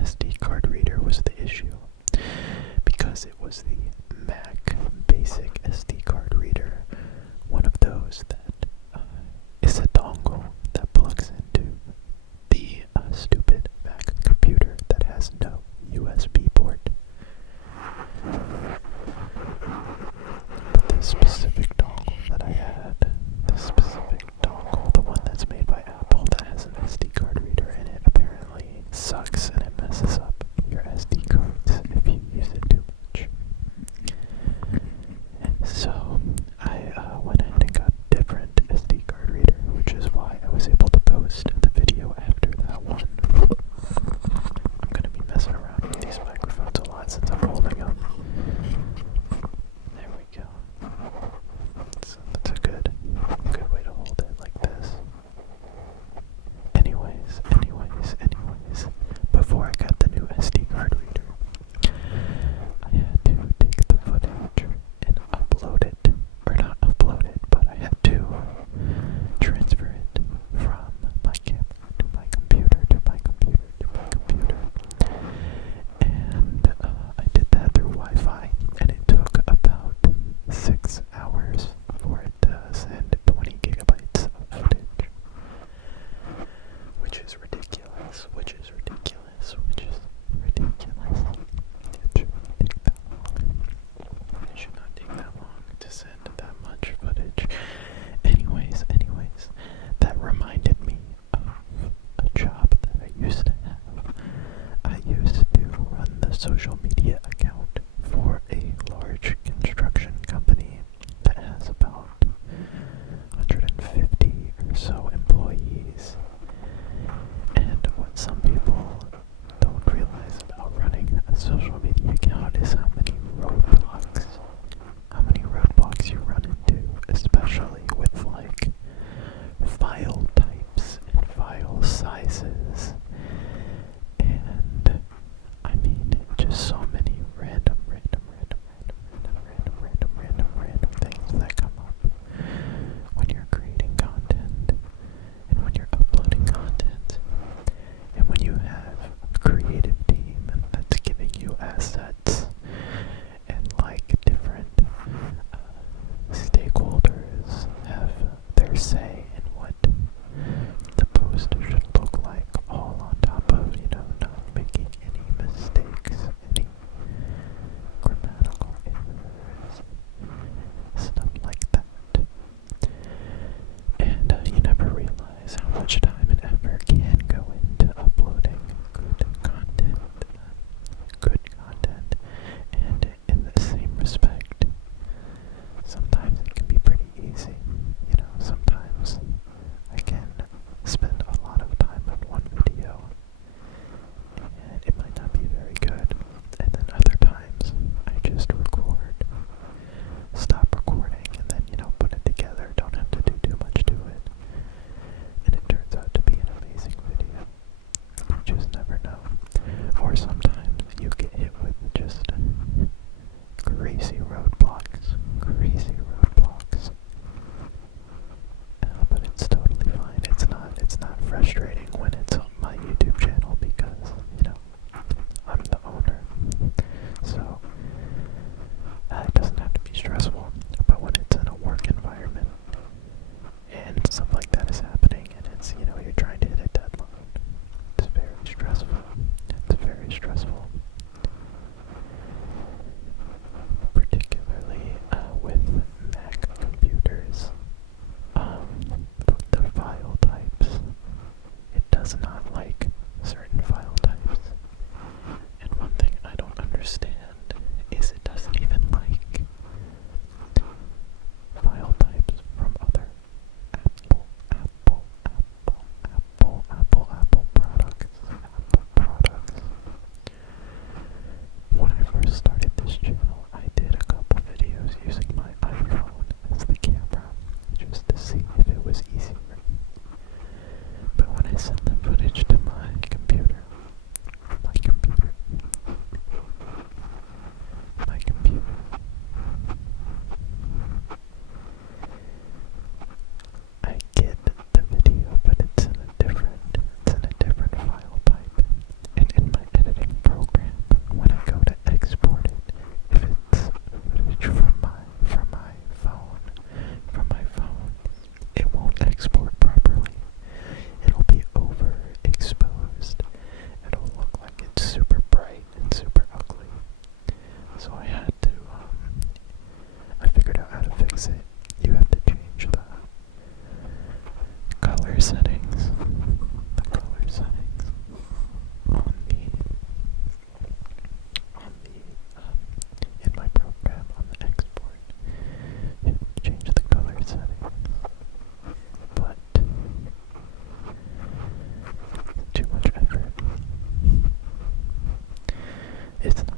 SD card reader was the issue, because it was the Mac basic SD card reader, one of those that is a dongle that plugs into the stupid Mac computer that has no USB port. But the specific dongle that I had, the one that's made by Apple that has an SD card reader in it, apparently sucks and it messes up your SD cards if you use it too much. So I went ahead and got a different SD card reader, which is why I was able to post the video after that one. I'm going to be messing around with these microphones a lot since I'm holding them. There we go. So that's a good way to hold it, like this. Anyways, before I got the new SD card reader, I had to take the footage and upload it, or not upload it, but I had to transfer it from my camera to my computer, and I did that through Wi-Fi, and it took about 6 hours for it to send 20 gigabytes of footage, which is ridiculous. It should not take that long to send that much footage. Anyways, that reminded me of a job that I used to have. I used to run the social media account for a large construction company that has about 150 or so employees. And what some people don't realize about running a social media account is how many roadblocks you run into, especially with like file types and file sizes, and I mean just so many random things that come up when you're creating content and when you're uploading content, and when you have a creative team that's giving you assets and like different stakeholders have their say in what the post should look like, all on top of, not making any mistakes, any grammatical errors, stuff like that. And you never realize how much time and effort can go into uploading good content, and in the same respect, sometimes it can be pretty easy. Sometimes I can spend a lot of time on one video and it might not be very good, and then other times I just stop recording, and then put it together, don't have to do too much to it, and it turns out to be an amazing video. You just never know. Or sometimes you get hit with just crazy roadblocks. But it's totally fine. It's not frustrating when it's on my YouTube channel, because, I'm the owner. So it doesn't have to be stressful. But when it's in a work environment and stuff like that is happening, and it's, you're trying to hit a deadline, it's very stressful. it's